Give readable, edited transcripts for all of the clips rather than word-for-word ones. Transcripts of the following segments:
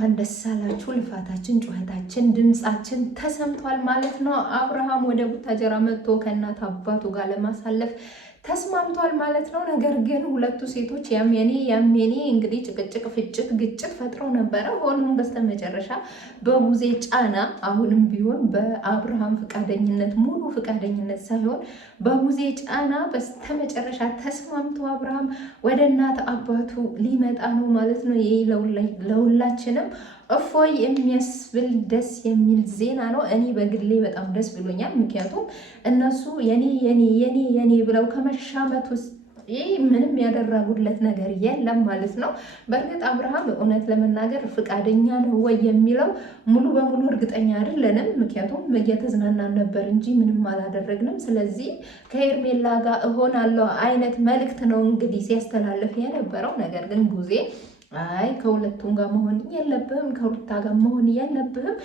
አንደሳላችሁ ልፋታችን ጩኸታችን ድምጻችን ተሰምቷል ማለት ነው። አብርሃም ወደ ቡታጀራ መጥቶ ከእናት አባቱ ጋር ለማሳለፍ ተስማምቷል ማለት ነው። ነገር ግን ሁለቱ ሴቶች ያም የኔ እንግዲህ ጭቅጭቅ ፍጭት ግጭት ፈጥረው ነበረ። ሆኖም በስተመጨረሻ በቡዜ ጫና አሁንም ቢሆን በአብርሃም ፍቃደኝነት ሙሉ ፍቃደኝነት ሳይሆን በቡዜ ጫና በስተመጨረሻ ተስማምቶ አብርሃም ወደ እናት አባቱ ሊመጣ ነው ማለት ነው። ይሄ ለሁላችንም እፎይ የሚያስብል ደስ የሚል ዜና ነው። እኔ በግሌ በጣም ደስ ብሎኛል። ምክንያቱም እነሱ የኔ ብለው ከመሻመት ውስጥ ምንም ያደረጉለት ነገር የለም ማለት ነው። በእርግጥ አብርሃም እውነት ለመናገር ፍቃደኛ ነው ወይ የሚለው ሙሉ በሙሉ እርግጠኛ አይደለንም። ምክንያቱም እየተዝናናን ነበር እንጂ ምንም አላደረግንም። ስለዚህ ከሄርሜላ ጋር እሆናለሁ አይነት መልእክት ነው እንግዲህ ሲያስተላልፍ የነበረው። ነገር ግን ቡዜ አይ ከሁለቱም ጋር መሆን የለብህም፣ ከሩታ ጋር መሆን የለብህም፣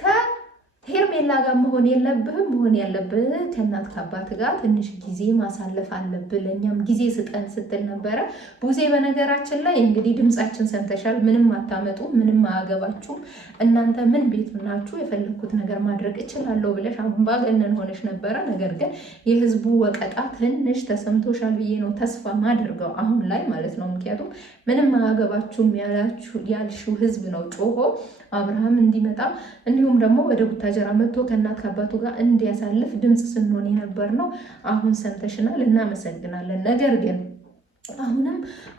ከሄርሜላ ጋር መሆን የለብህም። መሆን ያለብህ ከእናት ከአባት ጋር ትንሽ ጊዜ ማሳለፍ አለብህ፣ ለእኛም ጊዜ ስጠን ስትል ነበረ ቡዜ። በነገራችን ላይ እንግዲህ ድምጻችን ሰምተሻል። ምንም አታመጡ፣ ምንም አያገባችሁም እናንተ ምን ቤት ናችሁ፣ የፈለግኩት ነገር ማድረግ እችላለሁ ብለሽ አምባገነን ሆነሽ ነበረ። ነገር ግን የህዝቡ ወቀጣ ትንሽ ተሰምቶሻል ብዬ ነው ተስፋ ማድርገው አሁን ላይ ማለት ነው። ምክንያቱም ምንም አያገባችሁም ያልሽው ህዝብ ነው ጮሆ አብርሃም እንዲመጣ እንዲሁም ደግሞ ወደ ቡታጀራ መጥቶ ከእናት ከአባቱ ጋር እንዲያሳልፍ ድምፅ ስንሆን የነበር ነው። አሁን ሰምተሽናል፣ እናመሰግናለን። ነገር ግን አሁንም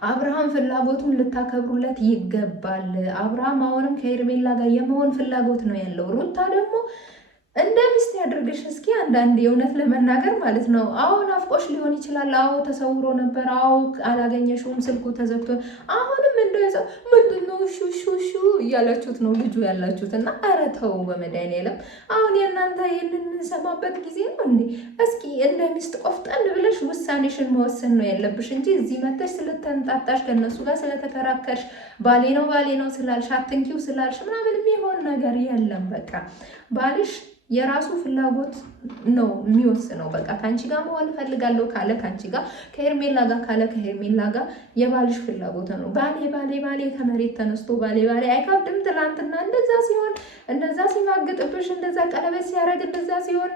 አብርሃም ፍላጎቱን ልታከብሩለት ይገባል። አብርሃም አሁንም ከሄርሜላ ጋር የመሆን ፍላጎት ነው ያለው። ሩታ ደግሞ እንደ ሚስት ያድርግሽ እስኪ አንዳንድ የእውነት ለመናገር ማለት ነው። አዎ ናፍቆሽ ሊሆን ይችላል። አዎ ተሰውሮ ነበር። አዎ አላገኘሽውም፣ ስልኩ ተዘግቶ አሁንም እንደዛ ምንድነው ሹሹሹ እያላችሁት ነው ልጁ ያላችሁት። እና ኧረ ተው በመድኃኒዓለም አሁን የእናንተ ይህንን የምንሰማበት ጊዜ ነው እንዴ? እስኪ እንደ ሚስት ቆፍጠን ብለሽ ውሳኔሽን መወሰን ነው ያለብሽ እንጂ እዚህ መተሽ ስለተንጣጣሽ ከነሱ ጋር ስለተከራከርሽ ባሌ ነው ስላልሽ አትንኪው ስላልሽ ምናምን የሚሆን ነገር የለም። በቃ ባልሽ የራሱ ፍላጎት ነው የሚወስነው። በቃ ካንቺ ጋር መሆን እፈልጋለሁ ካለ ካንቺ ጋር፣ ከሄርሜላ ጋር ካለ ከሄርሜላ ጋር የባልሽ ፍላጎት ነው። ባሌ ከመሬት ተነስቶ ባሌ አይከብድም። ትላንትና እንደዛ ሲሆን እንደዛ ሲማግጥብሽ እንደዛ ቀለበት ሲያደርግ እንደዛ ሲሆን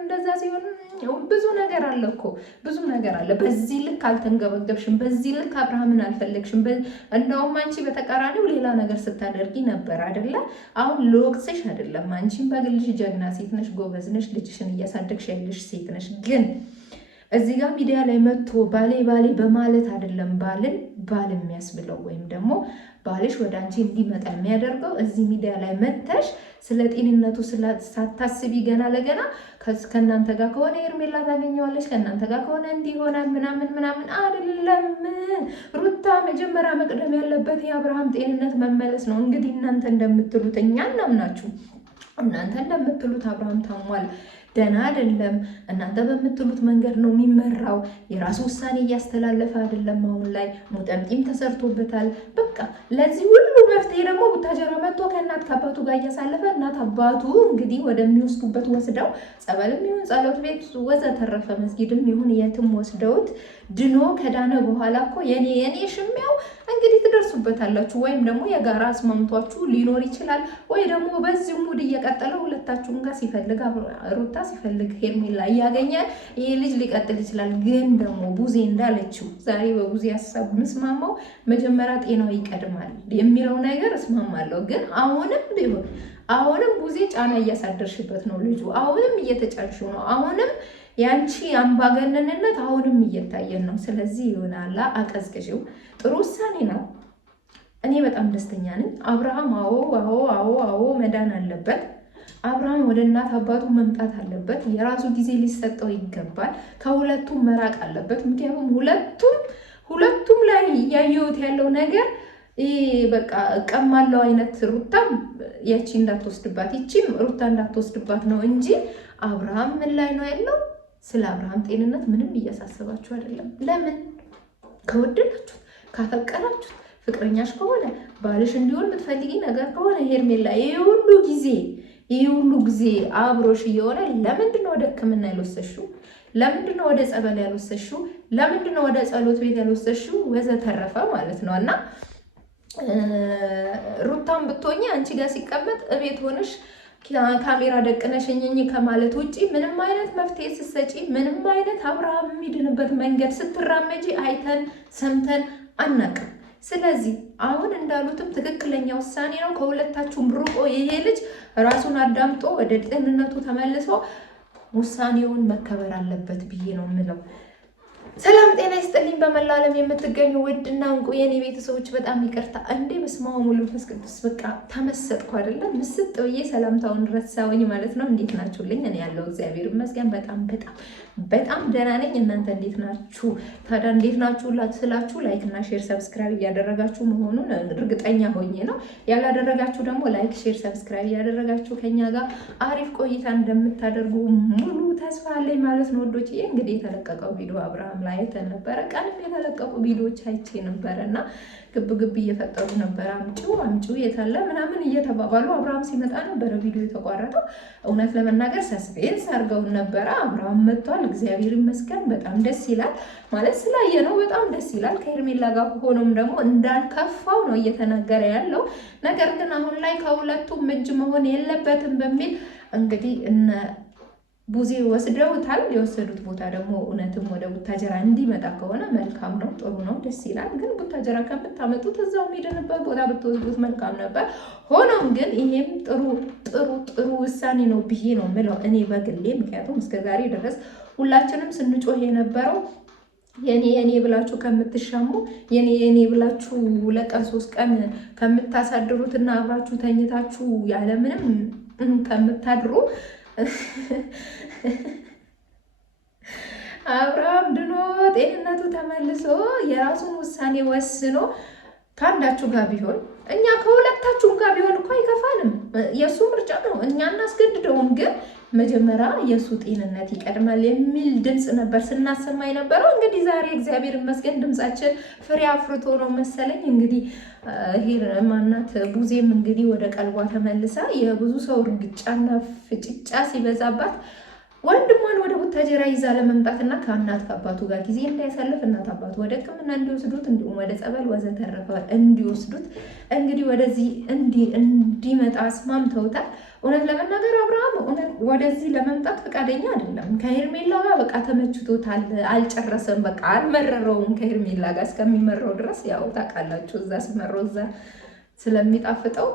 ብዙ ነገር አለ እኮ ብዙ ነገር አለ። በዚህ ልክ አልተንገበገብሽም። በዚህ ልክ አብርሃምን አልፈለግሽም። እንደውም አንቺ በተቃራኒው ሌላ ነገር ስታደርጊ ነበር አይደለ? አሁን ልወቅስሽ አይደለም። አንቺም በግልሽ ጀግና ሴት ነሽ፣ ጎበዝ ነሽ፣ ልጅሽን እያሳደግሽ ያለሽ ሴት ነሽ። ግን እዚህ ጋር ሚዲያ ላይ መጥቶ ባሌ በማለት አይደለም ባልን ባል የሚያስብለው ወይም ደግሞ ባልሽ ወደ አንቺ እንዲመጣ የሚያደርገው። እዚህ ሚዲያ ላይ መተሽ ስለ ጤንነቱ ሳታስቢ ገና ለገና ከእናንተ ጋር ከሆነ ሄርሜላ ታገኘዋለች፣ ከእናንተ ጋር ከሆነ እንዲሆናል ምናምን አይደለም። ሩታ መጀመሪያ መቅደም ያለበት የአብርሃም ጤንነት መመለስ ነው። እንግዲህ እናንተ እንደምትሉት እኛ እናምናችሁ። እናንተ እንደምትሉት አብርሃም ታሟል፣ ደህና አይደለም፣ እናንተ በምትሉት መንገድ ነው የሚመራው። የራሱ ውሳኔ እያስተላለፈ አይደለም። አሁን ላይ ሙጠምጢም ተሰርቶበታል። በቃ ለዚህ ሁሉ መፍትሄ ደግሞ ቡታጀራ መጥቶ ከእናት ከአባቱ ጋር እያሳለፈ እናት አባቱ እንግዲህ ወደሚወስዱበት ወስደው ጸበልም ይሁን ጸሎት ቤት ወዘተረፈ መስጊድም ይሁን የትም ወስደውት ድኖ ከዳነ በኋላ እኮ የኔ ሽሚያው እንግዲህ ትደርሱበታላችሁ። ወይም ደግሞ የጋራ አስማምቷችሁ ሊኖር ይችላል። ወይ ደግሞ በዚህ ሙድ እየቀጠለ ሁለታችሁም ጋር ሲፈልግ ሩታ ሲፈልግ ሄርሜላ እያገኘ ይሄ ልጅ ሊቀጥል ይችላል። ግን ደግሞ ቡዜ እንዳለችው ዛሬ በቡዜ ሀሳብ ምስማማው መጀመሪያ ጤናው ይቀድማል የሚለው ነገር እስማማለሁ። ግን አሁንም ቡዜ ጫና እያሳደርሽበት ነው ልጁ። አሁንም እየተጫንሽው ነው። አሁንም ያንቺ አምባገነንነት አሁንም እየታየን ነው። ስለዚህ ይሆናላ አቀዝቅዢው። ጥሩ ውሳኔ ነው። እኔ በጣም ደስተኛ ነኝ። አብርሃም አዎ መዳን አለበት። አብርሃም ወደ እናት አባቱ መምጣት አለበት። የራሱ ጊዜ ሊሰጠው ይገባል። ከሁለቱም መራቅ አለበት። ምክንያቱም ሁለቱም ላይ እያየሁት ያለው ነገር በቃ እቀማለው አይነት ሩታ ያቺ እንዳትወስድባት ይቺም ሩታ እንዳትወስድባት ነው እንጂ አብርሃም ምን ላይ ነው ያለው? ስለ አብርሃም ጤንነት ምንም እያሳሰባችሁ አይደለም። ለምን? ከወደዳችሁት ካፈቀራችሁት ፍቅረኛሽ ከሆነ ባልሽ እንዲሆን የምትፈልጊ ነገር ከሆነ ሄርሜላ ይሄ ሁሉ ጊዜ አብሮሽ እየሆነ ለምንድነው ወደ ሕክምና ያልወሰድሽው? ለምንድነው ወደ ጸበል ያልወሰድሽው? ለምንድነው ወደ ጸሎት ቤት ያልወሰድሽው? ወዘተረፈ ማለት ነው። እና ሩታም ብትሆኚ አንቺ ጋር ሲቀመጥ እቤት ሆነሽ ካሜራ ደቅነሽ እኝኝ ከማለት ውጪ ምንም አይነት መፍትሄ ስትሰጪ፣ ምንም አይነት አብርሃም የሚድንበት መንገድ ስትራመጂ አይተን ሰምተን አናቅም። ስለዚህ አሁን እንዳሉትም ትክክለኛ ውሳኔ ነው። ከሁለታችሁም ርቆ ይሄ ልጅ ራሱን አዳምጦ ወደ ጤንነቱ ተመልሶ ውሳኔውን መከበር አለበት ብዬ ነው የምለው። ሰላም ጤና ይስጥልኝ። በመላው ዓለም የምትገኙ ውድና እንቁ የኔ ቤተሰቦች በጣም ይቅርታ እንዴ በስመ አብ ወወልድ ወመንፈስ ቅዱስ በቃ ተመሰጥኩ አይደለም ምስጥ ብዬ ሰላምታውን ረሳሁኝ ማለት ነው። እንዴት ናችሁልኝ? እኔ ያለው እግዚአብሔር ይመስገን በጣም ደህና ነኝ። እናንተ እንዴት ናችሁ? ታዲያ እንዴት ናችሁ ስላችሁ ላይክ እና ሼር ሰብስክራይብ እያደረጋችሁ መሆኑን እርግጠኛ ሆኜ ነው። ያላደረጋችሁ ደግሞ ላይክ ሼር ሰብስክራይብ እያደረጋችሁ ከኛ ጋር አሪፍ ቆይታ እንደምታደርጉ ሙሉ ተስፋ አለኝ ማለት ነው። ወዶች እንግዲህ የተለቀቀው ቪዲዮ አብርሃም ላይ አይተን ነበረ። ቀንም የተለቀቁ ቪዲዮዎች አይቼ ነበረ እና ግብ እየፈጠሩ ነበረ። አምጪው የታለ ምናምን እየተባባሉ አብርሃም ሲመጣ ነበረ ቪዲዮ የተቋረጠው። እውነት ለመናገር ሰስፔንስ አድርገውን ነበረ። አብርሃም መጥቷል። እግዚአብሔር ይመስገን በጣም ደስ ይላል ማለት ስላየ ነው። በጣም ደስ ይላል። ከሄርሜላ ጋር ሆኖም ደግሞ እንዳልከፋው ነው እየተናገረ ያለው። ነገር ግን አሁን ላይ ከሁለቱም እጅ መሆን የለበትም በሚል እንግዲህ እነ ቡዜ ወስደውታል። የወሰዱት ቦታ ደግሞ እውነትም ወደ ቡታጀራ እንዲመጣ ከሆነ መልካም ነው፣ ጥሩ ነው፣ ደስ ይላል። ግን ቡታጀራ ከምታመጡት እዛው የሚድንበት ቦታ ብትወስዱት መልካም ነበር። ሆኖም ግን ይሄም ጥሩ ውሳኔ ነው ብዬ ነው የምለው እኔ በግሌ። ምክንያቱም እስከዛሬ ድረስ ሁላችንም ስንጮህ የነበረው የኔ ብላችሁ ከምትሻሙ የኔ ብላችሁ 2 ቀን 3 ቀን ከምታሳድሩትና አብራችሁ ተኝታችሁ ያለምንም ከምታድሩ አብርሃም ድኖ ጤንነቱ ተመልሶ የራሱን ውሳኔ ወስኖ ከአንዳችሁ ጋር ቢሆን እኛ ከሁለታችሁም ጋር ቢሆን እኮ አይከፋንም። የእሱ ምርጫ ነው፣ እኛ እናስገድደውም። ግን መጀመሪያ የእሱ ጤንነት ይቀድማል የሚል ድምፅ ነበር ስናሰማ የነበረው። እንግዲህ ዛሬ እግዚአብሔር ይመስገን ድምፃችን ፍሬ አፍርቶ ነው መሰለኝ። እንግዲህ ማናት ቡዜም እንግዲህ ወደ ቀልቧ ተመልሳ የብዙ ሰው እርግጫና ፍጭጫ ሲበዛባት ወንድሟን ወደ ቡታጀራ ይዛ ለመምጣትና ከእናት ከአባቱ ጋር ጊዜ እንዳያሳልፍ እናት አባቱ ወደ ሕክምና እንዲወስዱት እንዲሁም ወደ ጸበል ወዘተረፈ እንዲወስዱት እንግዲህ ወደዚህ እንዲመጣ አስማምተውታል። እውነት ለመናገር አብርሃም ወደዚህ ለመምጣት ፈቃደኛ አይደለም። ከሄርሜላ ጋር በቃ ተመችቶታል፣ አልጨረሰም፣ በቃ አልመረረውም። ከሄርሜላ ጋር እስከሚመረው ድረስ ያው ታውቃላችሁ፣ እዛ ሲመረው እዛ ስለሚጣፍጠው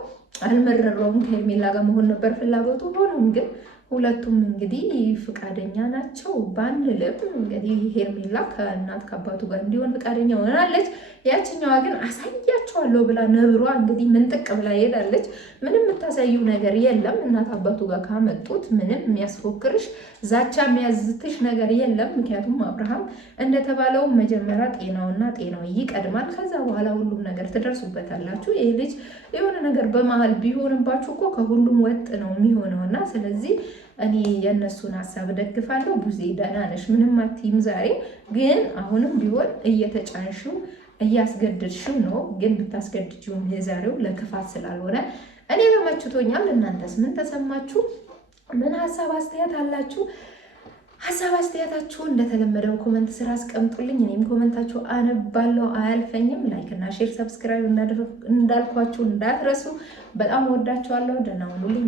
አልመረረውም። ከሄርሜላ ጋር መሆን ነበር ፍላጎቱ። ሆኖም ግን ሁለቱም እንግዲህ ፍቃደኛ ናቸው ባንልም እንግዲህ ሄርሜላ ከእናት ከአባቱ ጋር እንዲሆን ፍቃደኛ ሆናለች። ያችኛዋ ግን አሳያቸዋለሁ ብላ ነብሯ እንግዲህ ምንጥቅ ብላ ሄዳለች። ምንም የምታሳዩ ነገር የለም። እናት አባቱ ጋር ካመጡት ምንም የሚያስፎክርሽ ዛቻ የሚያዝትሽ ነገር የለም። ምክንያቱም አብርሃም እንደተባለው መጀመሪያ ጤናው ይቀድማል። ከዛ በኋላ ሁሉም ነገር ትደርሱበታላችሁ። ይህ ልጅ የሆነ ነገር በመሀል ቢሆንባችሁ እኮ ከሁሉም ወጥ ነው የሚሆነውና ስለዚህ እኔ የእነሱን ሀሳብ ደግፋለሁ። ቡዜ ደህና ነሽ፣ ምንም አትይም። ዛሬ ግን አሁንም ቢሆን እየተጫንሽው እያስገድድሽው ነው። ግን ብታስገድጂውም የዛሬው ለክፋት ስላልሆነ እኔ ተመችቶኛል። እናንተስ ምን ተሰማችሁ? ምን ሀሳብ አስተያየት አላችሁ? ሀሳብ አስተያየታችሁ እንደተለመደው ኮመንት ስራ አስቀምጡልኝ። እኔም ኮመንታችሁ አነባለሁ፣ አያልፈኝም። ላይክ እና ሼር ሰብስክራይብ እንዳልኳችሁ እንዳትረሱ። በጣም ወዳችኋለሁ። ደህና ሁኑልኝ።